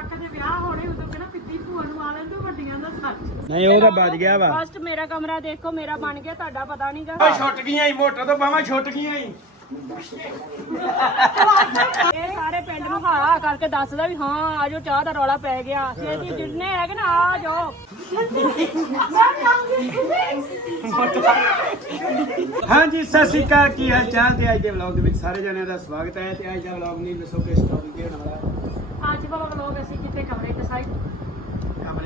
ਜਵਾਕਾਂ ਦੇ ਵਿਆਹ ਹੋਣੇ ਉਦੋਂ ਕਿਹੜਾ ਪਿੱਤੀ ਭੂਆ ਨੂੰ ਆ ਲੈਂਦੇ ਵੱਡੀਆਂ ਦਾ ਸੱਚ ਨਹੀਂ ਉਹ ਤਾਂ ਬਚ ਗਿਆ ਵਾ। ਫਸਟ ਮੇਰਾ ਕਮਰਾ ਦੇਖੋ ਮੇਰਾ ਬਣ ਗਿਆ ਤੁਹਾਡਾ ਪਤਾ ਨਹੀਂਗਾ ਓਏ ਛੁੱਟ ਗਈਆਂ ਈ ਮੋਟਰ ਤੋਂ ਬਾਹਾਂ ਛੁੱਟ ਗਈਆਂ ਈ। ਇਹ ਸਾਰੇ ਪਿੰਡ ਨੂੰ ਹਾਂ ਕਰਕੇ ਦੱਸਦਾ ਵੀ ਹਾਂ ਆਜੋ ਚਾਹ ਦਾ ਰੌਲਾ ਪੈ ਗਿਆ। ਛੇਤੀ ਜਿੰਨੇ ਹੈਗੇ ਨਾ ਆ ਜਾਓ। ਹਾਂਜੀ ਸਤਿ ਸ਼੍ਰੀ ਅਕਾਲ ਕੀ ਹਾਲ ਚਾਲ? ਤੇ ਅੱਜ ਦੇ ਵਲੌਗ ਦੇ ਵਿੱਚ ਸਾਰੇ ਜਣਿਆਂ ਦਾ ਸਵਾਗਤ ਹੈ। ਤੇ ਅੱਜ ਦਾ ਵਲੌਗ ਨਹੀਂ ਦੱਸੋ ਕਿਸ ਟੌਪਿਕ ਤੇ ਹੋਣ ਵਾਲਾ ਅੱਜ ਵਾਲਾ ਵਲੋਗ ਅਸੀਂ ਕਿਤੇ ਕਮਰੇ ਤੇ ਸਾਈਡ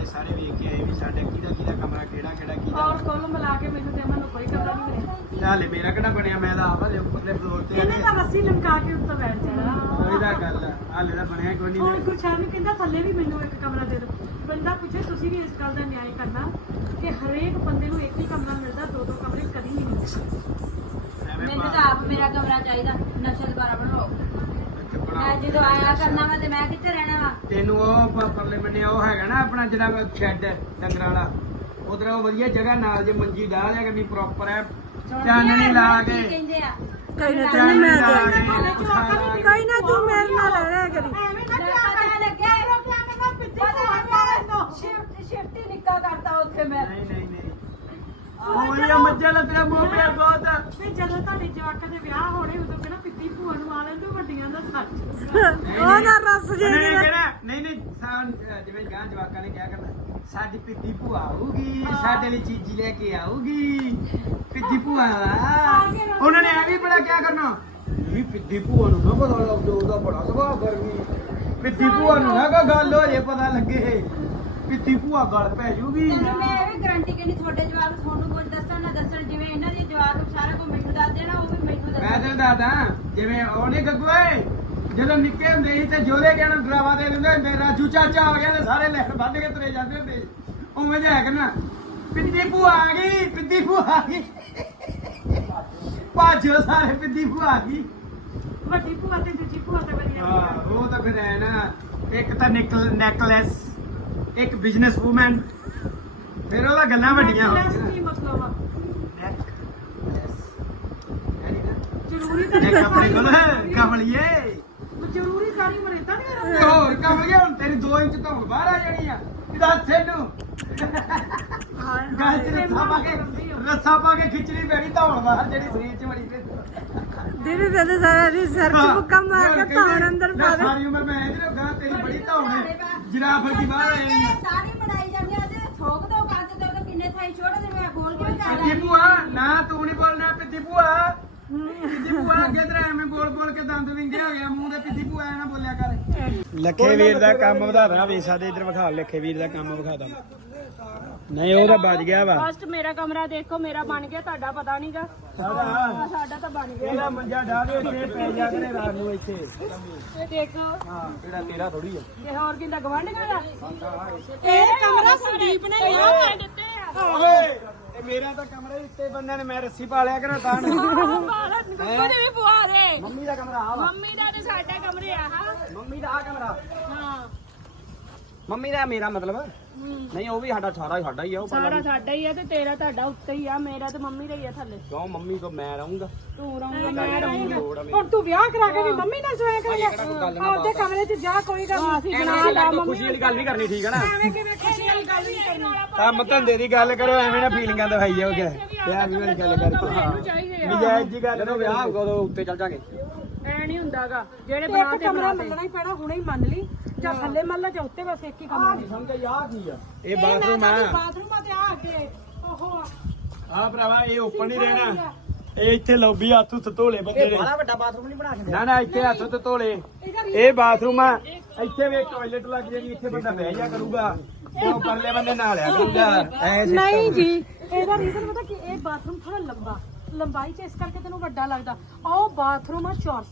ਕਮਰੇ ਸਾਰੇ ਵੇਖ ਕੇ ਆਏ ਵੀ ਸਾਡੇ ਕਿਹਦਾ ਕਿਹਦਾ ਕਮਰਾ ਕਿਹੜਾ ਕਿਹੜਾ ਕਿਹਦਾ ਔਰ ਕੋਲ ਮਿਲਾ ਕੇ ਮੈਨੂੰ ਤੇ ਅਮਨ ਨੂੰ ਕੋਈ ਕਮਰਾ ਨਹੀਂ। ਮਿਲਿਆ ਹਾਲੇ ਮੇਰਾ ਕਿਹੜਾ ਬਣਿਆ? ਮੈਂ ਤਾਂ ਆਪ ਹਲੇ ਉੱਪਰਲੇ ਫਲੋਰ ਤੇ ਇਹਨੇ ਤਾਂ ਰੱਸੀ ਲਮਕਾ ਕੇ ਉੱਤੇ ਬੈਠ ਜਾਣਾ। ਉਹੀ ਤਾਂ ਗੱਲ ਆ। ਹਾਲੇ ਤਾਂ ਬਣਿਆ ਕੋਈ ਹੁਣ ਨਹੀਂ ਗੁਰਸ਼ਾਨ ਵੀ? ਕਹਿੰਦਾ ਥੱਲੇ ਵੀ ਮੈਨੂੰ ਇੱਕ ਕਮਰਾ ਦੇ ਦਿਓ। ਬੰਦਾ ਪੁੱਛੇ ਤੁਸੀਂ ਵੀ ਇਸ ਗੱਲ ਦਾ ਨਿਆਂ ਕਰਨਾ ਕਿ ਹਰੇਕ ਬੰਦੇ ਨੂੰ ਇੱਕ ਹੀ ਕਮਰਾ ਮਿਲਦਾ ਦੋ ਦੋ ਕਮਰੇ ਕਦੀ ਨਹੀਂ ਮਿਲਦੇ। ਐਵੇਂ ਮੈਨੂੰ ਤਾਂ ਆਪ ਮੇਰਾ ਕਮਰਾ ਚਾਹੀਦਾ ਨਸ਼ਾ ਦੁਬਾਰਾ ਬਣਾਓ। ਮੈਂ ਜਦੋਂ ਆਇਆ ਕਰਨਾ ਵਾ ਤੇ ਮੈਂ ਕਿੱਥੇ ਰਹਿਣਾ? ਤੈਨੂੰ ਉਹ ਪ- ਪਰਲੇ ਬੰਨੇ ਉਹ ਹੈਗਾ ਨਾ ਆਪਣਾ ਜਿਹੜਾ ਸ਼ੈੱਡ ਡੰਗਰਾਂ ਵਾਲਾ। ਉਧਰ ਉਹ ਵਧੀਆ ਜਗ੍ਹਾ ਨਾਲ ਜੇ ਮੰਜੀ ਡਾਹ ਲਿਆ ਕਰਨੀ ਪ੍ਰੋਪਰ ਹੈ। ਚਾਨਣੀ ਲਾ ਕੇ। ਕੀ ਕਹਿੰਦੇ ਆ? ਕੋਈ ਨਾ ਲਾ ਕੇ। ਕੋਈ ਨਾ ਤੂੰ ਮੇਰੇ ਨਾਲ ਰਹਿ ਕਰੀ। ਐਵੇਂ ਨਾ ਪਤਾ ਲੱਗਿਆ ਲੱਗਿਆ ਸ਼ਿਫਟ ਸ਼ਿਫਟ ਹੀ ਨਿੱਕਾ ਕਰਤਾ ਉੱਥੇ ਮੈਂ। ਨਹੀਂ ਨਹੀਂ ਨਹੀਂ। ਉਹ ਇਹ ਮੱਝਾਂ ਦਾ ਤੇਰਾ ਮੂੰਹ ਪਿਆ ਬਹੁਤ। ਆ। ਵੀ ਜਦੋਂ ਤੁਹਾਡੇ ਜਵਾਕਾਂ ਦੇ ਵਿਆਹ ਹੋਣੇ ਉਦੋਂ ਕਿਹੜਾ ਪਿੱਤੀ ਭੂਆ ਨੂੰ ਆ ਲੈਂਦੇ ਵੱਡੀਆਂ ਦਾ ਸੱਚ। ਉਹ ਨਾ ਰਸ ਜੇ ਨਹੀਂ ਨਹੀਂ ਸਾਂ ਜਿਵੇਂ ਗਾਂ ਜਵਾਕਾਂ ਨੇ ਕਿਹਾ ਕਰਨਾ ਸਾਡੀ ਪਿੱਤੀ ਭੂਆ ਆਊਗੀ ਸਾਡੇ ਲਈ ਚੀਜ਼ੀ ਲੈ ਕੇ ਆਊਗੀ। ਪਿੱਤੀ ਭੂਆ ਵਾ। ਉਹਨਾਂ ਨੇ ਐਵੇਂ ਬੜਾ ਕਿਹਾ ਕਰਨਾ। ਇਹ ਪਿੱਤੀ ਭੂਆ ਨੂੰ ਨਾ ਪਤਾ ਲੱਗ ਉਹਦਾ ਬੜਾ ਸੁਭਾਅ ਗਰਮੀ ਪਿੱਤੀ ਭੂਆ ਨੂੰ ਨਾ ਕੋਈ ਗੱਲ ਹੋ ਜੇ ਪਤਾ ਲੱਗੇ ਪਿੱਤੀ ਭੂਆ ਗੱਲ ਪੈ ਜੂਗੀ ਤੈਨੂੰ ਮੈਂ ਇਹ ਵੀ ਗਾਰੰਟੀ ਕਹਿੰਦੀ ਤੁਹਾਡੇ ਜਵਾਬ ਤੁਹਾਨੂੰ ਕੁਝ ਦੱਸਣ ਨਾ ਦੱਸਣ ਜਿਵੇਂ ਇਹਨਾਂ ਦੇ ਜਵਾਬ ਸਾਰਾ ਕੁਝ ਮੈਨੂੰ ਦੱਸ ਦੇਣਾ ਉਹ ਵੀ ਮੈਨੂੰ ਮੈਂ ਦੱਸਣ ਤੈਨੂੰ ਦੱਸਦਾ ਜਿਵੇਂ ਉਹਨੇ ਗੱਗੂਏ ਜਦੋਂ ਨਿੱਕੇ ਹੁੰਦੇ ਸੀ ਤੇ ਜੋਲੇ ਕਹਿਣ ਨੂੰ ਡਰਾਵਾ ਦੇ ਦਿੰਦੇ ਹੁੰਦੇ ਰਾਜੂ ਚਾਚਾ ਆ ਗਿਆ ਤੇ ਸਾਰੇ ਲੈ ਵੱਧ ਕੇ ਤੁਰੇ ਜਾਂਦੇ ਹੁੰਦੇ। ਉਵੇਂ ਜਿਹਾ ਕਰਨਾ ਪਿੱਦੀ ਭੂਆ ਆ ਗਈ ਪਿੱਦੀ ਭੂਆ ਆ ਗਈ। ਭਾਜੋ ਸਾਰੇ ਪਿੱਦੀ ਭੂਆ ਆ ਗਈ। ਵੱਡੀ ਭੂਆ ਤੇ ਦੂਜੀ ਭੂਆ ਤੇ ਵਧੀਆ ਹਾਂ ਉਹ ਤਾਂ ਫਿਰ ਐ ਨਾ ਇੱਕ ਤਾਂ ਨਿਕਲ ਨੈਕਲੈਸ ਇੱਕ ਬਿਜ਼ਨਸ ਵੂਮਨ ਫਿਰ ਉਹਦਾ ਗੱਲਾਂ ਵੱਡੀਆਂ ਹੋ ਗਈਆਂ। ਕੀ ਮਤਲਬ ਆ? ਨੈਕਲੈਸ ਯਾਨੀ ਨਾ ਜ਼ਰੂਰੀ ਤਾਂ ਇੱਕ ਆਪਣੇ ਕੋਲ ਕਮਲੀਏ ਜ਼ਰੂਰੀ ਸਾਰੀ ਮਰੇਤਾ ਨਹੀਂ ਤੇ ਹੋਰ ਕੰਮ ਗਿਆ ਹੁਣ ਤੇਰੀ 2 ਇੰਚ ਤੋਂ ਬਾਹਰ ਆ ਜਾਣੀ ਆ। ਇਹਦਾ ਤੈਨੂੰ ਗੱਲ ਚ ਰੱਸਾ ਪਾ ਕੇ ਰੱਸਾ ਪਾ ਕੇ ਖਿੱਚਣੀ ਪੈਣੀ ਧੌਣ ਬਾਹਰ ਜਿਹੜੀ ਸਰੀਰ ਚ ਵੜੀ ਤੇ ਦੀਦੀ ਦੇ ਸਾਰਾ ਦੀ ਸਿਰ ਹੋਰ ਕਹਿੰਦੇ, ਲੈ ਸਾਰੀ ਉਮਰ ਮੈਂ ਇਹਦੇ ਨਾਲ ਗਾ ਤੇਰੀ ਬੜੀ ਧੌਣ ਹੈ। ਜਿਰਾਫ ਦੀ ਬਾਹਰ ਆ ਜਾਣੀ ਆ। ਸਾਰੀ ਬਣਾਈ ਜਾਂਦੇ ਆ ਤੇ ਥੋਕ ਦੋ ਕੰਨ ਤੇ ਉਹਦੇ ਕਿੰਨੇ ਥਾਈ ਛੋੜ ਤੇ ਮੈਂ ਬੋਲ ਕੇ ਕਰ ਪਿੱਤੀ ਭੂਆ ਨਾ ਤੂੰ ਨਹੀਂ ਬੋਲਣਾ ਪਿੱਤੀ ਭੂਆ। ਪਿੱਤੀ ਭੂਆ ਅੱਗੇ ਤੇਰਾ ਐਵੇਂ ਬੋਲ ਬੋਲ ਕੇ ਦੰਦ ਵਿੰਗੇ ਹੋ ਗਿਆ ਮੂੰਹ ਦੇ ਪਿੱਤੀ ਭੂਆ ਐ ਨਾ ਬੋਲਿਆ ਕਰ। ਲੱਖੇ ਵੀਰ ਦਾ ਕੰਮ ਵਧਾ ਦੇਣਾ ਵੀ ਸਾਡੇ ਇੱਧਰ ਵਿਖਾ ਲੱਖੇ ਵੀਰ ਦਾ ਕੰਮ ਵਿਖਾ ਦਾਂ ਨਹੀਂ ਉਹ ਤਾਂ ਬਚ ਗਿਆ ਵਾ। ਫਸਟ ਮੇਰਾ ਕਮਰਾ ਦੇਖੋ ਮੇਰਾ ਬਣ ਗਿਆ ਤੁਹਾਡਾ ਪਤਾ ਨਹੀਂਗਾ ਸਾਡਾ। ਸਾਡਾ ਤਾਂ ਬਣ ਗਿਆ। ਇਹਦਾ ਮੰਜਾ ਡਾਲੇ ਇੱਥੇ ਪੈ ਜਾਂਦੇ ਨੇ ਰਾਤ ਨੂੰ ਇੱਥੇ। ਇਹ ਦੇਖੋ। ਹਾਂ ਕਿਹੜਾ ਤੇਰਾ ਥੋੜੀ ਆ। ਇਹ ਹੋਰ ਕਿੰਦਾ ਗਵਾਂਢੀਆਂ ਦਾ? ਇਹ ਕਮਰਾ ਸੰਦੀਪ ਨੇ ਇਹ ਦਿੱਤੇ ਆ ਮੇਰਾ ਤਾਂ ਕਮਰੇ ਉੱਤੇ ਬੰਦਿਆਂ ਨੇ ਮੈਂ ਰੱਸੀ ਪਾ ਲਿਆ ਕਰਾਂ ਤਾਂ ਗੁੱਗੂ ਦੇ ਵੀ ਪੁਆ ਦੇ। ਮੰਮੀ ਦਾ ਕਮਰਾ ਆ ਵਾ। ਮੰਮੀ ਦਾ ਤੇ ਸਾਡਾ ਕਮਰੇ ਆ ਹਾਂ। ਮੰਮੀ ਦਾ ਆ ਕਮਰਾ। ਹਾਂ। ਮੰਮੀ ਦਾ ਮੇਰਾ ਮਤਲਬ? ਨਹੀਂ ਉਹ ਵੀ ਸਾਡਾ ਸਾਰਾ ਸਾਡਾ ਹੀ ਆ ਉਹ ਸਾਰਾ ਸਾਡਾ ਹੀ ਆ ਤੇ ਤੇਰਾ ਤੁਹਾਡਾ ਉੱਤੇ ਹੀ ਆ ਮੇਰਾ ਤੇ ਮੰਮੀ ਦਾ ਹੀ ਆ ਥੱਲੇ। ਕਿਉਂ ਮੰਮੀ ਕੋ ਮੈਂ ਰਹੂੰਗਾ? ਤੂੰ ਰਹੂੰਗਾ ਮੈਂ ਰਹੂੰਗਾ। ਹੁਣ ਤੂੰ ਵਿਆਹ ਕਰਾ ਕੇ ਵੀ ਮੰਮੀ ਨਾਲ ਸੋਇਆ ਕਰੇਗਾ ਆਪਦੇ ਕਮਰੇ 'ਚ ਜਾ ਕੋਈ ਗੱਲ ਨਹੀਂ। ਅਸੀਂ ਬਣਾ ਲਾ ਮੰਮੀ ਖੁਸ਼ੀ ਵਾਲੀ ਗੱਲ ਨਹੀਂ ਕਰਨੀ ਠੀਕ ਹੈ ਨਾ? ਐਵੇਂ ਕਿਵੇਂ ਖੁਸ਼ੀ ਵਾਲੀ ਗੱਲ ਨਹੀਂ ਕਰਨੀ ਕੰਮ ਧੰਦੇ ਦੀ ਗੱਲ ਕਰੋ ਐਵੇਂ ਨਾ ਫੀਲਿੰਗਾਂ ਦਿਖਾਈ ਜਾਓਗੇ ਪਿਆਰ ਦੀ ਵਾਲੀ ਗੱਲ ਕਰ। ਮੈਨੂੰ ਚਾਹੀਦੇ ਆ ਨਜਾਇਜ਼ ਜੀ ਗੱਲ ਜਦੋਂ ਵਿਆਹ ਹੋਊਗਾ ਉਦੋਂ ਉੱਤੇ ਚੱਲ ਜਾਾਂਗੇ। ਐ ਨਹੀਂ ਹੁੰਦਾਗਾ। ਜਿਹੜੇ ਬਣਾ ਤੇ ਕਮਰਾ ਮੰਨਣਾ ਹੀ ਪੈਣਾ ਹੁਣੇ ਹੀ ਮੰਨ ਲਈ। ਜਾਂ ਥੱਲੇ ਮੰਨ ਲਾ ਜਾਂ ਉੱਤੇ ਬਸ ਇੱਕ ਹੀ ਕਮਰਾ ਨਹੀਂ ਸਮਝ ਆ ਕੀ ਆ? ਇਹ ਬਾਥਰੂਮ ਆ। ਬਾਥਰੂਮ ਆ ਤੇ ਆ ਅੱਗੇ ਓਹੋ। ਆ ਭਰਾਵਾ ਇਹ ਓਪਨ ਹੀ ਰਹਿਣਾ। ਇਹ ਇੱਥੇ ਲੌਬੀ ਹੱਥ ਉੱਤ ਧੋਲੇ ਬੰਦੇ ਨੇ। ਬੜਾ ਵੱਡਾ ਬਾਥਰੂਮ ਨਹੀਂ ਬਣਾ ਕੇ ਨਾ ਨਾ ਇੱਥੇ ਹੱਥ ਉੱਤ ਧੋਲੇ। ਇਹ ਬਾਥਰੂਮ ਆ। ਇੱਥੇ ਵੀ ਟਾਇਲਟ ਲੱਗ ਜਾਣੀ ਇੱਥੇ ਬੰਦਾ ਬਹਿ ਜਾ ਕਰੂਗਾ। ਤੇ ਉਹ ਪਰਲੇ ਬੰਦੇ ਕਰੂਗਾ। ਐ ਨਹੀਂ ਜੀ ਇਹਦਾ ਰੀਜ਼ਨ ਪਤਾ ਕਿ ਇਹ ਬਾਥਰੂਮ ਥੋੜਾ ਲੰਬਾ। ਲੰਬਾਈ ਚ ਇਸ ਕਰਕੇ ਤੈਨੂੰ ਵੱਡਾ ਲੱਗਦਾ। ਉਹ ਬਾਥਰੂਮ ਆ ਚੌਰਸ।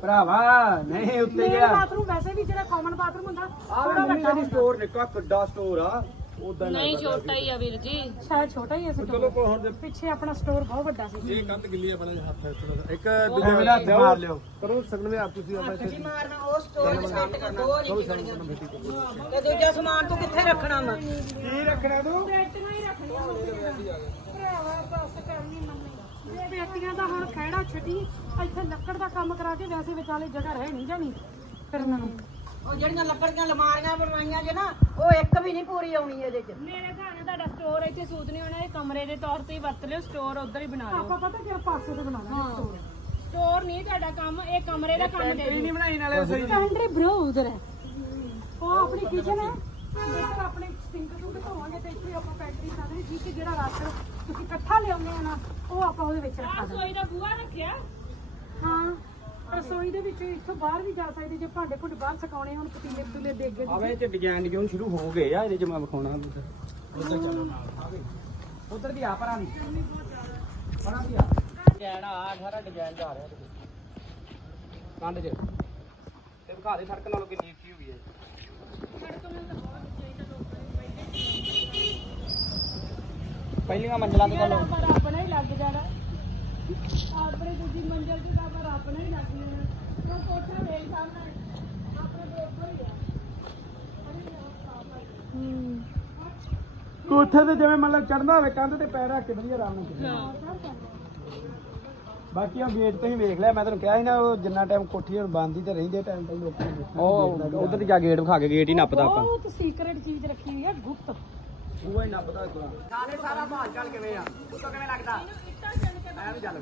ਭਰਾਵਾ ਨਹੀਂ ਉੱਤੇ ਗਿਆ। ਬਾਥਰੂਮ ਵੈਸੇ ਵੀ ਜਿਹੜਾ ਕਾਮਨ ਬਾਥਰੂਮ ਹੁੰਦਾ ਆ ਥੋੜਾ ਵੱਡਾ ਹੁੰਦਾ। ਸਟੋਰ ਨਿੱਕਾ ਕਿੱਡਾ ਸਟੋਰ ਆ। ਉਦਾਂ ਨਹੀਂ ਛੋਟਾ ਹੀ ਆ ਵੀਰ ਜੀ। ਸ਼ਾਇਦ ਛੋਟਾ ਹੀ ਐ ਚਲੋ ਕੋ ਹੁਣ ਪਿੱਛੇ ਆਪਣਾ ਸਟੋਰ ਬਹੁਤ ਵੱਡਾ ਸੀ। ਇੱਕ ਦੂਜੇ ਮੇਰਾ ਹੱਥ ਮਾਰ ਲਿਓ। ਕਰੋ ਸਕਣ ਆਪ ਤੁਸੀਂ ਆਪਾਂ ਇੱਥੇ। ਤੇ ਦੂਜਾ ਸਮਾਨ ਤੂੰ ਕਿੱਥੇ ਰੱਖਣਾ ਵਾ? ਕੀ ਰੱਖਣਾ ਤੂੰ? ਬੇਟੀਆਂ ਹੀ ਰੱਖਣੀਆਂ ਭਰਾਵਾ ਬਸ ਕਰਨੀ ਮੰਮੀ ਬੇਟੀਆਂ ਦਾ ਹੁਣ ਖਹਿੜਾ ਛੱਡੀ ਇੱਥੇ ਲੱਕੜ ਦਾ ਕੰਮ ਕਰਾ ਕੇ ਵੈਸੇ ਵਿਚਾਲੇ ਜਗ੍ਹਾ ਰਹਿ ਨਹੀਂ ਜਾਣੀ। ਫਿਰਨ ਨੂੰ ਉਹ ਜਿਹੜੀਆਂ ਲੱਕੜੀਆਂ ਲਮਾਰੀਆਂ ਬਣਵਾਈਆਂ ਜੇ ਨਾ ਉਹ ਇੱਕ ਵੀ ਨਹੀਂ ਪੂਰੀ ਆਉਣੀ ਇਹਦੇ ਚ। ਮੇਰੇ ਹਿਸਾਬ ਨਾਲ ਤੁਹਾਡਾ ਸਟੋਰ ਇੱਥੇ ਸੂਤ ਨਹੀਂ ਹੋਣਾ ਇਹ ਕਮਰੇ ਦੇ ਤੌਰ ਤੇ ਹੀ ਵਰਤ ਲਿਓ ਸਟੋਰ ਉਧਰ ਹੀ ਬਣਾ ਲਿਓ। ਆਪਾਂ ਪਤਾ ਕਿ ਪਾਸੇ ਤੇ ਬਣਾਣਾ ਸਟੋਰ ਸਟੋਰ ਨਹੀਂ ਤੁਹਾਡਾ ਕੰਮ ਇਹ ਕਮਰੇ ਦਾ ਕੰਮ ਦੇ ਨਹੀਂ ਬਣਾਈ ਨਾਲੇ ਦੀ ਪੈਂਟਰੀ ਬ్రో ਉਧਰ। ਹੈ। ਉਹ ਆਪਣੀ ਕਿਚਨ ਹੈ ਇੱਧਰ ਆਪਣੇ ਸਿੰਕ ਸੁੰਕ ਧੋਵਾਂਗੇ ਤੇ ਇੱਥੇ ਆਪਾਂ ਪੈਂਟਰੀ ਸਾਹਮਣੇ ਠੀਕ ਹੈ ਜਿਹੜਾ ਰਾਸ਼ਨ ਤੁਸੀਂ ਇਕੱਠਾ ਲਿਆਉਂਦੇ ਆ ਨਾ ਉਹ ਆਪਾਂ ਉਹਦੇ ਵਿੱਚ ਰੱਖਾ ਦਾਂਗੇ ਰਸੋਈ ਦਾ ਬੂਹਾ ਰੱਖਿਆ? ਹਾਂ। ਰਸੋਈ ਦੇ ਵਿੱਚ ਇੱਥੋਂ ਬਾਹਰ ਵੀ ਜਾ ਸਕਦੇ ਜੇ ਭਾਂਡੇ ਭੁੰਡੇ ਬਾਹਰ ਸਕਾਉਣੇ ਹੁਣ ਪਤੀਲੇ ਪਤੂਲੇ ਦੇ ਅੱਗੇ ਆਵੇ ਚ ਡਿਜ਼ਾਈਨ ਡਿਜ਼ਾਈਨ ਸ਼ੁਰੂ ਹੋ ਗਏ ਆ ਇਹਦੇ ਚ ਮੈਂ ਵਿਖਾਉਣਾ ਉਧਰ ਚੱਲੋ ਉਧਰ ਦੀ ਆ ਪਰਾਂ ਦੀ ਪਰਾਂ ਦੀ ਆ। ਡਿਜ਼ਾਈਨ ਆ ਸਾਰਾ ਡਿਜ਼ਾਈਨ ਜਾ ਰਿਹਾ ਕੰਡ ਚ। ਤੇ ਵਿਖਾ ਦੇ ਸੜਕ ਨਾਲੋਂ ਕਿੰਨੀ ਉੱਚੀ ਹੋਈ ਹੈ। ਪਹਿਲੀਆਂ ਮੰਜ਼ਲਾਂ ਤੇ ਯਾਰ ਚਲੋ ਆਪਾਂ ਰੱਬ ਨਾਲ ਹੀ ਲੱਗ ਜਾਣਾ। ਆਪਣੇ ਦੂਜੀ ਮੰਜ਼ਲ ਤੇ ਤਾਂ ਆਪਾਂ ਰੱਬ ਨਾਲ ਹੀ ਲੱਗ ਜਾਣਾ ਉਹ ਕੋਠਾ ਵੇਖ ਸਾਹਮਣੇ ਆਪਣੇ ਦੇ ਉੱਪਰ ਹੀ ਆ। ਕੋਠੇ ਤੇ ਜਿਵੇਂ ਮਤਲਬ ਚੜਨਾ ਹੋਵੇ ਕੰਧ ਤੇ ਪੈਰ ਰੱਖ ਕੇ ਵਧੀਆ ਆਰਾਮ ਨਾਲ ਚੜ੍ਹਨਾ। ਬਾਕੀ ਆ ਗੇਟ ਤੋਂ ਹੀ ਵੇਖ ਲਿਆ ਮੈਂ ਤੈਨੂੰ ਕਿਹਾ ਸੀ ਨਾ ਉਹ ਜਿੰਨਾ ਟਾਈਮ ਕੋਠੀ ਹੁਣ ਬੰਦ ਤੇ ਰਹਿੰਦੇ ਟਾਈਮ ਤੱਕ ਲੋਕਾਂ ਨੂੰ ਉਹ ਉਧਰ ਜਾ ਗੇਟ ਵਿਖਾ ਕੇ ਗੇਟ ਹੀ ਨੱਪਦਾ ਆਪਾਂ। ਬਹੁਤ ਸੀਕ੍ਰੇਟ ਚੀਜ਼ ਰੱਖੀ ਹੋਈ ਹੈ ਗੁਪਤ। ਉਹ ਹੀ ਨੱਪਦਾ ਇੱਕ ਨਾਲੇ ਸਾਰਾ ਮਾਲ ਚੱਲ ਕਿਵੇਂ ਆ ਉੱਤੋਂ ਕਿਵੇਂ ਲੱਗਦਾ ਐ ਵੀ ਚੱਲ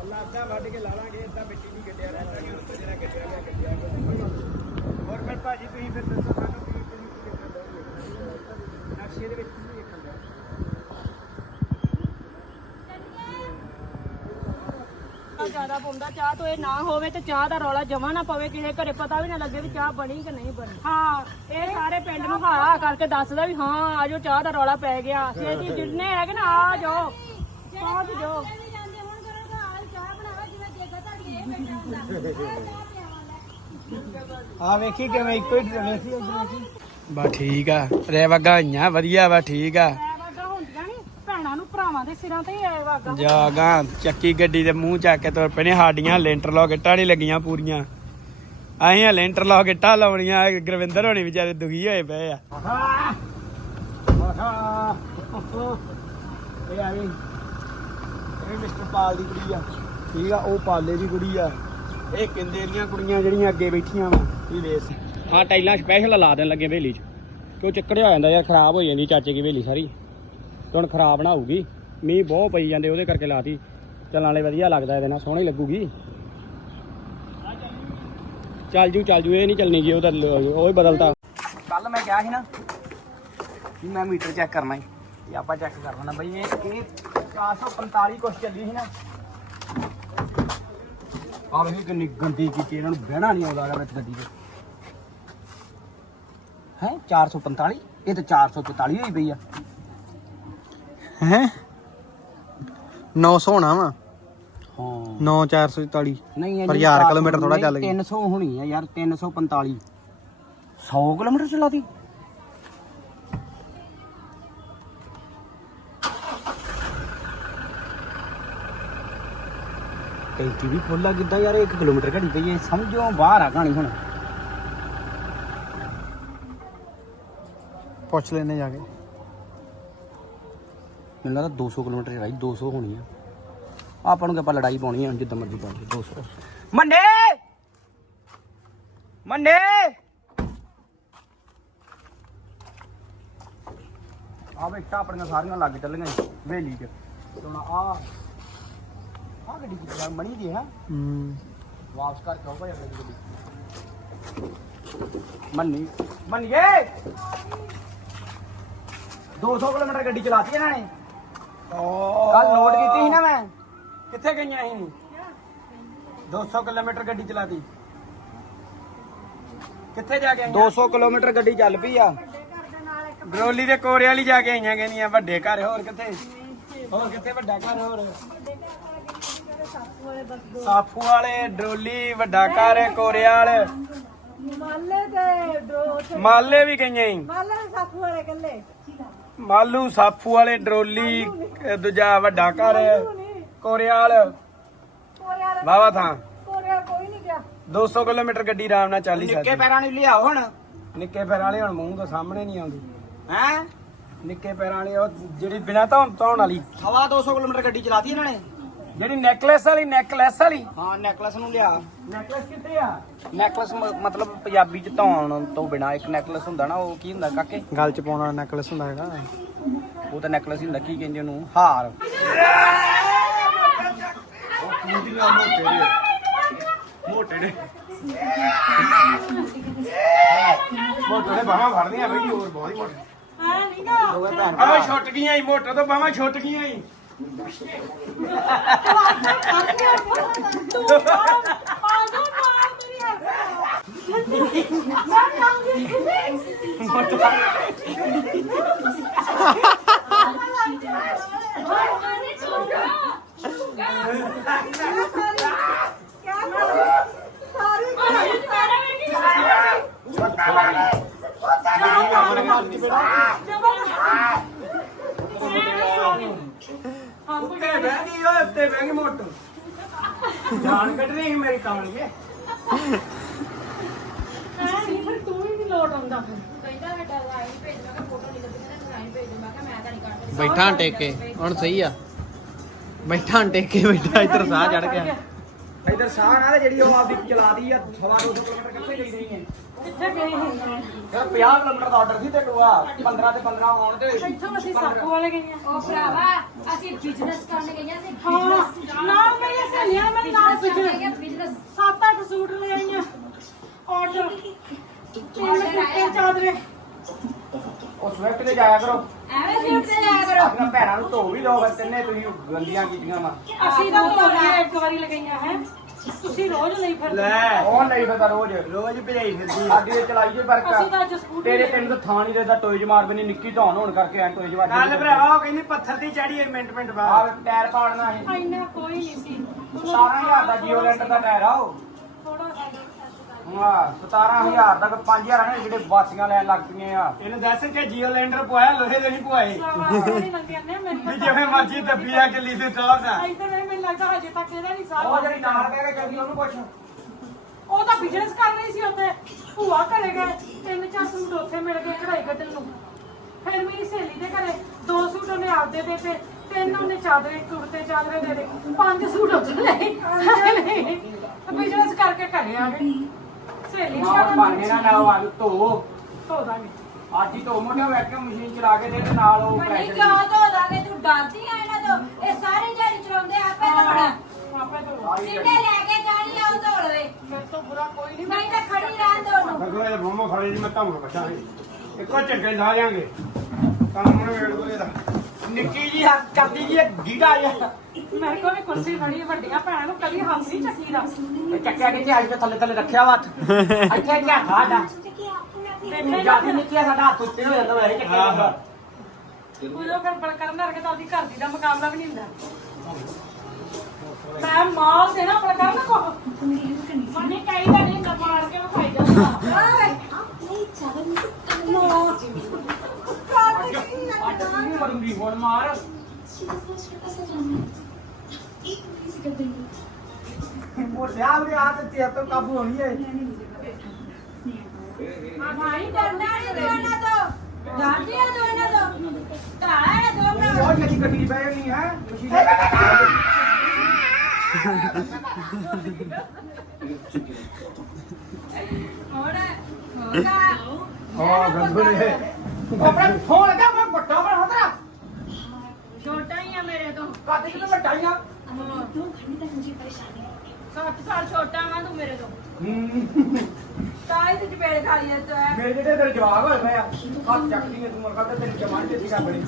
ਅੱਲਾ ਅੱਧਾ ਵੱਢ ਕੇ ਲਾ ਲਾਂਗੇ ਏਦਾਂ ਮਿੱਟੀ ਨਹੀਂ ਗੱਡਿਆ ਰਹਿੰਦਾ ਕਿ ਉੱਤੇ ਜਿਹੜਾ ਗੱਡਿਆ ਗਿਆ ਗੱਡਿਆ ਗਿਆ ਹੋਰ ਫਿਰ ਭਾਜੀ ਤੁਸੀਂ ਫਿਰ ਦੱਸੋ ਸਾਨੂੰ ਕੀ ਤੁਸੀਂ ਕੀ ਦੇਖਣ ਦਿਓਗੇ ਨਕਸ਼ੇ ਦੇ ਵਿੱਚ ਦਿਓ ਜ਼ਿਆਦਾ ਪਾਉਂਦਾ ਚਾਹ ਤੋਂ ਇਹ ਨਾ ਹੋਵੇ ਤੇ ਚਾਹ ਦਾ ਰੌਲਾ ਜਮਾ ਨਾ ਪਵੇ ਕਿਸੇ ਘਰੇ ਪਤਾ ਵੀ ਨਾ ਲੱਗੇ ਵੀ ਚਾਹ ਬਣੀ ਕਿ ਨਹੀਂ ਬਣੀ। ਹਾਂ ਇਹ ਸਾਰੇ ਪਿੰਡ ਨੂੰ ਹਾਰਾ ਕਰਕੇ ਦੱਸਦਾ ਵੀ ਹਾਂ ਆਜੋ ਚਾਹ ਦਾ ਰੌਲਾ ਪੈ ਗਿਆ। ਛੇਤੀ ਜਿੰਨੇ ਹੈਗੇ ਨਾ ਆ ਜਾਓ। ਪਹੁੰਚ ਜਾਓ। ਆ ਵੇਖੀ ਕਿਵੇਂ ਇੱਕੋ ਹੀ ਬਾ ਠੀਕ ਆ ਰੇ ਵਗਾਈਆਂ ਵਧੀਆ ਵਾ ਠੀਕ ਆ ਐ ਵਾਗਾ ਹੁੰਦੀਆਂ ਨਹੀਂ ਭੈਣਾਂ ਨੂੰ ਭਰਾਵਾਂ ਦੇ ਸਿਰਾਂ ਤੇ ਹੀ ਐ ਵਾਗਾ ਜਾਗਾ ਚੱਕੀ ਗੱਡੀ ਦੇ ਮੂੰਹ ਚੱਕ ਕੇ ਤੁਰ ਪਏ ਨੇ ਸਾਡੀਆਂ ਲੈਂਟਰ ਲੌਕ ਇੱਟਾਂ ਨਹੀਂ ਲੱਗੀਆਂ ਪੂਰੀਆਂ। ਅਸੀਂ ਲੈਂਟਰ ਲੌਕ ਇੱਟਾਂ ਲਾਉਣੀਆਂ ਗੁਰਵਿੰਦਰ ਹੋਣੀ ਵਿਚਾਰੇ ਦੁਖੀ ਹੋਏ ਪਏ ਆ। ਇਹ ਆ ਵੀ ਇਹ ਮਿਸਟਰ ਪਾਲ ਦੀ ਕੁੜੀ ਆ। ਠੀਕ ਆ ਉਹ ਪਾਲੇ ਦੀ ਕੁੜੀ ਆ। ਇਹ ਕਿੰਦੇ ਦੀਆਂ ਕੁੜੀਆਂ ਜਿਹੜੀਆਂ ਅੱਗੇ ਬੈਠੀਆਂ ਵਾ ਇਹ ਵੇਸ। ਹਾਂ ਟਾਈਲਾਂ ਸਪੈਸ਼ਲ ਲਾ ਦੇਣ ਲੱਗੇ ਵੇਲੀ ਚ। ਕਿਉਂ ਚੱਕੜਿਆ ਹੋ ਜਾਂਦਾ ਯਾਰ ਖਰਾਬ ਹੋ ਜਾਂਦੀ ਚਾਚੇ ਦੀ ਵੇਲੀ ਸਾਰੀ। ਤੇ ਹੁਣ ਖਰਾਬ ਨਾ ਹੋਊਗੀ। ਮੀਂਹ ਬਹੁਤ ਪਈ ਜਾਂਦੇ ਉਹਦੇ ਕਰਕੇ ਲਾਤੀ। ਚੱਲ ਨਾਲੇ ਵਧੀਆ ਲੱਗਦਾ ਇਹਦੇ ਨਾਲ ਸੋਹਣੀ ਲੱਗੂਗੀ। ਚੱਲ ਜੂ ਚੱਲ ਜੂ ਇਹ ਨਹੀਂ ਚੱਲਣੀ ਜੀ ਉਹਦਾ ਲ- ਉਹ ਹੀ ਬਦਲਤਾ। ਕੱਲ ਮੈਂ ਕਿਹਾ ਸੀ ਨਾ ਕਿ ਮੈਂ ਮੀਟਰ ਚੈੱਕ ਕਰਨਾ ਹੈ ਇਹ ਆਪਾਂ ਚੈੱਕ ਕਰ ਲੈਣਾ। ਬਈ ਇਹ ਇਹ 445 ਕੁਛ ਚੱਲੀ ਸੀ ਨਾ। ਆ ਵੇਖ ਕਿੰਨੀ ਗੰਦੀ ਕੀਤੀ ਇਹਨਾਂ ਨੂੰ ਬਹਿਣਾ ਨਹੀਂ ਆਉਂਦਾ ਅਗਰ ਵਿੱਚ ਗੱਡੀ ਦੇ ਹੈ 445 ਇਹ ਤਾਂ 444 ਹੋਈ ਪਈ ਆ। ਹੈ? 900 ਹੋਣਾ ਵਾ। ਹਾਂ। 9444 ਨਹੀਂ ਪਰ ਯਾਰ ਕਿਲੋਮੀਟਰ ਥੋੜ੍ਹਾ ਚੱਲ ਗਈ। 300 ਹੋਣੀ ਆ ਯਾਰ 345 100 ਕਿਲੋਮੀਟਰ ਚਲਾਤੀ? ਟੈਂਕੀ ਵੀ ਫੁੱਲ ਆ ਕਿੱਦਾਂ ਯਾਰ 1 ਕਿਲੋਮੀਟਰ ਘੜੀ ਪਈ ਐ ਸਮਝੋ ਬਾਹਰ ਆ ਕਹਾਣੀ ਹੁਣ। ਪੁੱਛ ਲੈਨੇ ਜਾ ਕੇ। ਮੈਨੂੰ ਲੱਗਦਾ 200 ਕਿਲੋਮੀਟਰ ਰਾਈ 200 ਹੋਣੀ ਆ। ਆਪਾਂ ਨੂੰ ਕਿ ਆਪਾਂ ਲੜਾਈ ਪਾਉਣੀ ਆ ਜਿੱਦਾਂ ਮਰਜ਼ੀ ਪਾ ਲਈਏ 200 ਮੰਨੇ! ਮੰਨੇ! ਆ ਵੇ ਇੱਟਾਂ ਆਪਣੀਆਂ ਸਾਰੀਆਂ ਲੱਗ ਚੱਲੀਆਂ ਈ ਵੇਲੀ ਚ। ਹੁਣ ਆ ਆ ਗੱਡੀ ਕਿੱਥੇ? ਮਣੀ ਦੀ ਹੈ? ਹੂੰ। ਵਾਪਸ ਕਰਕੇ ਆਓ ਭਾਈ ਆਪਣੀ ਗੱਡੀ। ਮੰਨੀ। ਮੰਨੀਏ? 200 ਕਿਲੋਮੀਟਰ ਗੱਡੀ ਚਲਾਤੀ ਇਹਨਾਂ ਨੇ। ਕੱਲ ਲੋਡ ਕੀਤੀ ਸੀ ਨਾ ਮੈਂ। ਕਿੱਥੇ ਗਈਆਂ ਸੀ 200 ਕਿਲੋਮੀਟਰ ਗੱਡੀ ਚਲਾਤੀ। ਕਿੱਥੇ ਜਾ ਕੇ ਆਈਆਂ? 200 ਕਿਲੋਮੀਟਰ ਗੱਡੀ ਚੱਲ ਪਈ ਆ। ਡਰੋਲੀ ਦੇ ਕੋਰੇ ਵਾਲੀ ਜਾ ਕੇ ਆਈਆਂ ਕਹਿੰਦੀਆਂ ਵੱਡੇ ਘਰ ਹੋਰ ਕਿੱਥੇ? ਹੋਰ ਕਿੱਥੇ ਵੱਡਾ ਘਰ ਹੋਰ? ਸਾਫੂ ਵਾਲੇ ਡਰੋਲੀ ਵੱਡਾ ਘਰ ਕੋਰਿਆਲ ਮਾਲੇ ਤੇ ਡਰੋ ਮਾਲੇ ਵੀ ਗਈਆਂ ਸੀ ਮਾਲੇ ਸਾਥੂ ਵਾਲੇ ਕੱਲੇ ਮਾਲੂ ਸਾਫੂ ਵਾਲੇ ਡਰੋਲੀ ਦੂਜਾ ਵੱਡਾ ਘਰ। ਕੋਰਿਆਲ। ਕੋਰਿਆ ਵਾਵਾ ਥਾਂ। ਕੋਰਿਆ ਕੋਈ ਨਹੀਂ ਗਿਆ। 200 ਕਿਲੋਮੀਟਰ ਗੱਡੀ ਆਰਾਮ ਨਾਲ ਚੱਲ ਹੀ ਸਕਦੀ। ਨਿੱਕੇ ਪੈਰਾਂ ਨੂੰ ਲਿਆਓ ਹੁਣ। ਨਿੱਕੇ ਪੈਰਾਂ ਵਾਲੇ ਹੁਣ ਮੂੰਹ ਤੋਂ ਸਾਹਮਣੇ ਨਹੀਂ ਆਉਂਦੀ। ਹੈ? ਨਿੱਕੇ ਪੈਰਾਂ ਵਾਲੇ ਉਹ ਜਿਹੜੀ ਬਿਨਾ ਧੌਣ ਧੌਣ ਵਾਲੀ। ਸਵਾ 200 ਕਿਲੋਮੀਟਰ ਗੱਡੀ ਚਲਾਤੀ ਇਹਨਾਂ ਨੇ? ਜਿਹੜੀ ਨੈਕਲੈਸ ਵਾਲੀ ਨੈਕਲੈਸ ਵਾਲੀ। ਹਾਂ ਨੈਕਲਸ ਨੂੰ ਲਿਆ। ਨੈਕਲੈਸ ਕਿੱਥੇ ਆ? ਨੈਕਲਸ ਮਤਲਬ ਪੰਜਾਬੀ ਚ ਧੌਣ ਤੋਂ ਬਿਨਾ ਇੱਕ ਨੈਕਲਸ ਹੁੰਦਾ ਨਾ ਉਹ ਕੀ ਹੁੰਦਾ ਕਾਕੇ? ਗਲ ਚ ਪਾਉਣ ਵਾਲਾ ਨੈਕਲਸ ਹੁੰਦਾ ਹੈਗਾ। ਉਹ ਤਾਂ ਨੈਕਲਸ ਹੀ ਹੁੰਦਾ ਕੀ ਕਹਿੰਦੇ ਉਹਨੂੰ? ਹਾਰ। ਮੋਟੇ ਦੇ ਮੋਟੇ ਦੇ ਬਾਹਾਂ ਫੜਦੀਆਂ ਬਈ ਹੋਰ ਬਹੁਤ ਹੀ ਮੋਟੇ ਹਾਂ ਨੀਗਾ ਬਾਹਾਂ ਛੁੱਟ ਗਈਆਂ ਈ ਮੋਟੇ ਤੋਂ ਬਾਹਾਂ ਛੁੱਟ ਗਈਆਂ ਈ ਤੂੰ ਆ ਜਾ ਮਾਰ ਮੇਰੀ ਮੈਂ ਕਾਂਗੀ ਉੱਤੇ ਬਹਿ ਗਈ ਓਏ ਉੱਤੇ ਬਹਿ ਗਈ ਮੋਟੋ। ਜਾਨ ਕੱਢ ਰਹੀ ਸੀ ਮੇਰੀ ਕਾਮਲੀਏ ਨਹੀਂ ਫਿਰ ਤੂੰ ਹੀ ਨਹੀਂ ਲੋਟ ਆਉਂਦਾ ਫਿਰ ਕਹਿੰਦਾ ਬੇਟਾ ਲਾਈਨ ਭੇਜ ਮੈਂ ਕਿਹਾ ਫੋਟੋ ਨਹੀਂ ਲੱਗੀ ਕਹਿੰਦਾ ਲਾਈਨ ਭੇਜ ਮੈਂ ਕਿਹਾ ਮੈਂ ਤਾਂ ਨਹੀਂ ਕੱਢ ਬੈਠਾ ਟੇਕ ਹੁਣ ਸਹੀ ਆ। ਬੈਠਾ ਟੇਕ ਬੈਠਾ ਇੱਧਰ ਸਾਹ ਚੜ ਗਿਆ। ਇਧਰ ਸਾਹ ਨਾਲ ਜਿਹੜੀ ਉਹ ਆਪਦੀ ਚਲਾਦੀ ਆ ਸਵਾ 200 ਕਿਲੋਮੀਟਰ ਕਿੱਥੇ ਗਈ ਰਹੀ ਹੈ। ਕਿੱਥੇ ਗਏ ਸੀ? ਯਾਰ 50 ਕਿਲੋਮੀਟਰ ਦਾ ਆਰਡਰ ਸੀ ਤੇ ਟੂਆ 15 ਤੇ 15 ਆਉਣ ਤੇ ਇੱਥੋਂ ਅਸੀਂ ਸਾਕੋ ਵਾਲੇ ਗਈਆਂ ਉਹ ਭਰਾਵਾ ਅਸੀਂ ਬਿਜ਼ਨਸ ਕਰਨ ਗਈਆਂ ਸੀ ਹਾਂ ਨਾ ਮੇਰੀਆਂ ਸਹੇਲੀਆਂ ਮੇਰੇ ਨਾਲ ਸੁਝੇ ਬਿਜ਼ਨਸ ਸੱਤ ਅੱਠ ਸੂਟ ਲੈ ਆਈਆਂ ਆਰਡਰ ਤਿੰਨ ਕੁੱਤੇ ਚਾਦਰੇ। ਉਹ ਸਵਿਫਟ ਤੇ ਜਾਇਆ ਕਰੋ। ਐਵੇਂ ਸੂਟ ਤੇ ਜਾਇਆ ਕਰੋ। ਆਪਣਾ ਭੈਣਾਂ ਨੂੰ ਧੋ ਵੀ ਲਓ ਫਿਰ ਤਿੰਨੇ ਤੁਸੀਂ ਗੰਦੀਆਂ ਕੀਤੀਆਂ ਵਾ। ਅਸੀਂ ਤਾਂ ਧੋਰੀਆਂ ਇੱਕ ਵਾਰੀ ਲਗਾਈਆਂ ਹੈ। ਤੁਸੀਂ ਰੋਜ਼ ਲਈ ਫਿਰਦੇ ਲੈ। ਉਹ ਨਹੀਂ ਫਿਰਦਾ ਰੋਜ਼? ਰੋਜ਼ ਭਜਾਈ ਫਿਰਦੀ ਸਾਡੀ ਇਹ ਚਲਾਈ ਜੇ ਬਰਕਾ ਅਸੀਂ ਤਾਂ ਅੱਜ ਸਕੂਟੀ ਤੇਰੇ ਪਿੰਡ ਤੋਂ ਥਾਂ ਨਹੀਂ ਦੇਦਾ ਟੋਏ ਜਮਾਰ ਬਣੀ ਨਿੱਕੀ ਧੌਣ ਹੋਣ ਕਰਕੇ ਐ ਟੋਏ ਜਮਾਰ ਕੱਲ ਭਰਾਵਾ ਉਹ ਕਹਿੰਦੀ ਪੱਥਰ ਦੀ ਚੜੀ ਮਿੰਟ ਮਿੰਟ ਬਾਅਦ। ਆ ਟਾਇਰ ਪਾੜਨਾ ਹੈ। ਇੰਨਾ ਕੋਈ ਨਹੀਂ ਸੀ। 17000 ਦਾ ਜੀਓ ਲੈਂਟਰ ਦਾ ਟਾਇਰ ਆ ਉਹ। ਹਾਂ 17000 ਤੱਕ 5000 ਨੇ ਜਿਹੜੇ ਬਾਸੀਆਂ ਲੈਣ ਲੱਗ ਪਈਆਂ ਆ। ਇਹਨੂੰ ਦੱਸ ਕਿ ਜੀਓ ਲੈਂਟਰ ਪਵਾਇਆ ਲੋਹੇ ਦੇ ਨਹੀਂ ਨੇ ਵੀ ਜਿਵੇਂ ਮਰਜ਼ੀ ਦੱਬੀ ਆ ਕਿੱਲੀ ਤੇ ਟੌਪ ਆ। ਇੱਧਰ ਨਹੀਂ ਮੈਨੂੰ ਲੱਗਦਾ ਹਜੇ ਤੱਕ ਇਹਦਾ ਨਹੀਂ ਸਾਹ ਉਹ ਜਿਹੜੀ ਨਾਲ ਕਹਿ ਕੇ ਚੱਲਦੀ ਉਹਨੂੰ ਪੁੱਛ। ਉਹ ਤਾਂ ਬਿਜ਼ਨਸ ਕਰ ਰਹੀ ਸੀ ਉੱਥੇ। ਭੂਆ ਘਰੇ ਗਏ ਤਿੰਨ ਚਾਰ ਸੂਟ ਉੱਥੇ ਮਿਲ ਗਏ ਕਢਾਈ ਕੱਢਣ ਨੂੰ। ਫਿਰ ਮੇਰੀ ਸਹੇਲੀ ਦੇ ਘਰੇ ਦੋ ਸੂਟ ਉਹਨੇ ਆਪਦੇ ਦੇ ਤੇ ਤਿੰਨ ਉਹਨੇ ਚਾਦਰੇ ਕੁੜਤੇ ਚਾਦਰੇ ਦੇ ਦੇ ਪੰਜ ਸੂਟ ਉੱਥੇ ਲੈ ਬਿਜ਼ਨਸ ਕਰਕੇ ਘਰੇ ਆ ਗਏ। ਸਹੇਲੀ ਆਹ ਭਾਨੇ ਨਾਲ ਨਾਲ ਆ ਧੋ। ਧੋ ਦਾਂਗੇ। ਅੱਜ ਹੀ ਧੋ ਮੋਟਾ ਵੈਕਿਊਮ ਮਸ਼ੀਨ ਚਲਾ ਕੇ ਦੇ ਤੇ ਨਾਲ ਉਹ ਨਹੀਂ ਪ੍ਰੈਸ਼ਰ ਕਿਉਂ ਧੋ ਦਾਂਗੇ? ਤੂੰ ਡਰਦੀ ਆ ਇਹਨਾਂ ਤੋਂ। ਇਹ ਸਾਰੀ ਦਿਹਾੜੀ ਚਲਾਉਂਦੇ ਆਪੇ ਧੋਣਾ। ਆਪੇ ਧੋ ਜਿੰਨੇ ਲੈ ਕੇ ਜਾਣੀ ਆ ਉਹ ਧੋ ਲਵੇ। ਮੇਰੇ ਤੋਂ ਬੁਰਾ ਕੋਈ ਨਹੀਂ ਨਹੀਂ ਤਾਂ ਖੜੀ ਰਹਿਣ ਦੋ ਉਹਨੂੰ। ਬਗਲੇ ਦੇ ਭੋਮੋ ਖੜੇ ਜੀ ਮੈਂ ਤੁਹਾਨੂੰ ਬਚਾਂਗੇ ਇੱਕੋ ਝਟਕੇ ਲਾ ਜਾਾਂਗੇ ਕੰਮ ਨੂੰ ਵੇੜ ਦੋ ਇਹਦਾ। ਨਿੱਕੀ ਜੀ ਹੱਥ ਕਰਦੀ ਜੀ ਗੀੜਾ ਆ ਮੇਰੇ ਕੋਲ ਵੀ ਕੁਰਸੀ ਖੜੀ ਹੈ ਵੱਡੀਆਂ ਭੈਣਾਂ ਨੂੰ ਕਦੀ ਹੱਥ ਨਹੀਂ ਚੱਕੀਦਾ। ਚੱਕਿਆ ਕਿੱਥੇ ਅੱਜ ਤੇ ਥੱਲੇ ਥੱਲੇ ਰੱਖਿਆ ਵਾ ਹੱਥ। ਇੱਥੇ ਕੀ ਹੱਥ ਆਡਾ ਦੇਖੇ ਜ਼ਿਆਦਾ ਨੀਚੇ ਸਾਡਾ ਹੱਥ ਉੱਤੇ ਹੋ ਜਾਂਦਾ ਵੈਸੇ ਚੱਕਿਆ ਜਾਂਦਾ। ਉਦੋਂ ਕਰ ਬੜ ਕਰਨ ਦਾ ਤਾਂ ਆਪਦੀ ਘਰ ਦੀ ਦਾ ਮੁਕਾਬਲਾ ਵੀ ਨਹੀਂ ਹੁੰਦਾ। ਮੈਂ ਦੇ ਕਰਨ ਕੋ ਮਨੇ ਦਾ ਨਹੀਂ ਮਾਰ ਕੇ ਵਿਖਾਈ ਜਾਂਦਾ ਮਰੂੰਗੀ ਹੁਣ ਮਾਰ। ਉਹ ਸਿਆਲ ਦੀ ਆਦਤ ਤੇ ਤੋਂ ਕਾਬੂ ਹੋਣੀ ਹੈ ਮਾਈ ਡਰਨਾ ਨਹੀਂ ਤੂੰ ਇਹਨਾਂ ਤੋਂ। ਡਰਦੀ ਆ ਤੂੰ ਇਹਨਾਂ ਤੋਂ। ਧਾਰਾ ਹੈ ਦੋ ਭਰਾ ਬਹੁਤ ਜਲਦੀ ਗੱਡੀ ਬਹਿ ਜਾਣੀ ਹੈ ਮਸ਼ੀਨ ਹੋਰ ਹੋਗਾ ਹਾਂ ਗੰਭੀਰ ਆਪਣੇ ਫੋਨ ਲਗਾ ਮੈਂ ਵੱਡਾ ਬਣ ਹੁੰਦਾ ਛੋਟਾ ਹੀ ਆ ਤੋਂ ਕੱਦ ਕਿਤੇ ਵੱਡਾ ਹੀ ਆ 60 ਸਾਲ ਛੋਟਾ ਵਾ ਤੂੰ ਮੇਰੇ ਤੋਂ। ਤਾਈ ਤੇ ਚਪੇੜੇ ਖਾ ਲਿਆ ਤੂੰ ਐ। ਮੇਰੇ ਜਿਹੜੇ ਤੇਰੇ ਜਵਾਬ ਹੋਏ ਆ ਹੱਥ ਚੱਕਦੀ ਹੈ ਤੂੰ ਮਰ ਕਰਦਾ ਤੇਰੀ ਜਮਾਨ ਤੇ ਸੀਗਾ ਬੜੀ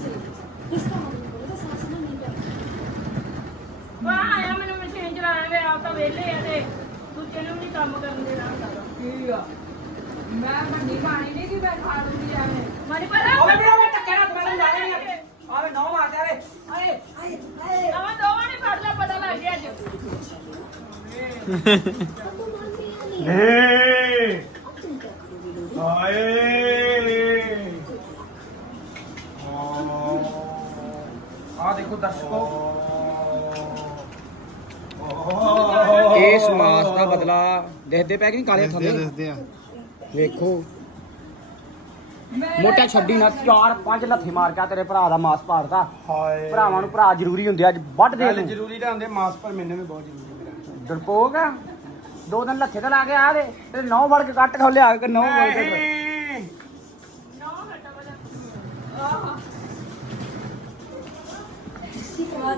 ਵਾਹ ਆਇਆ ਮੈਨੂੰ ਮਸ਼ੀਨ ਚਲਾਣ ਵੇ ਆਪ ਤਾਂ ਵਿਹਲੇ ਆ ਤੇ। ਤੂੰ ਚਲੂ ਨਹੀਂ ਕੰਮ ਕਰਨ ਦੇ ਨਾਲ ਦਾ ਕੀ ਆ। ਮੈਂ ਮੰਨੀ ਖਾਣੀ ਨਹੀਂ ਕਿ ਮੈਂ ਖਾ ਲੂੰਗੀ ਐਵੇਂ। ਮਾਰੀ ਪਰ ਓਏ ਮੇਰਾ ਮੈਂ ਟੱਕਰ ਨਾਲ ਮੈਂ ਜਾ ਰਹੀ ਆ। ਆਵੇ ਨੌ ਮਾਰ ਜਾ ਵੇ ਆਏ ਆਵਾ ਦੋਵਾਂ ਨੇ ਫੜ ਲਿਆ ਪਤਾ ਲੱਗ ਗਿਆ ਅੱਜ। ਏ ਆਏ ਆ ਦੇਖੋ ਦਰਸ਼ਕੋ। ਇਸ ਮਾਸ ਦਾ ਬਦਲਾ ਦੇਖਦੇ ਪੈ ਕਿ ਨਹੀਂ ਕਾਲੇ ਥੱਲੇ? ਦੱਸਦੇ ਆ। ਵੇਖੋ। ਮੋਟਾ ਛੱਡੀ ਨਾ ਚਾਰ ਪੰਜ ਲੱਥੀ ਮਾਰ ਕੇ ਤੇਰੇ ਭਰਾ ਦਾ ਮਾਸ ਪਾੜਦਾ ਹਾਏ। ਭਰਾਵਾਂ ਨੂੰ ਭਰਾ ਜ਼ਰੂਰੀ ਹੁੰਦੇ ਆ, ਅੱਜ ਵੱਢ ਦੇ ਗੱਲ ਨੂੰ ਜ਼ਰੂਰੀ ਤਾਂ ਹੁੰਦੇ ਮਾਸ ਪਰ ਮੈਨੂੰ ਵੀ ਬਹੁਤ ਜ਼ਰੂਰੀ ਮੇਰਾ ਡਰਪੋਕ ਆ। ਦੋ ਦਿਨ ਲੱਥੇ ਤੇ ਲਾ ਕੇ ਆ ਦੇ ਤੇ ਨੌ ਵੜ ਕੇ ਕੱਟ ਖੋਲੇ ਆ ਕੇ ਨੌ ਵੜ ਕੇ ਨਹੀਂ।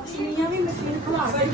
ਚੀਨੀਆਂ ਵੀ ਮਸ਼ੀਨ ਖਲਾ ਕੇ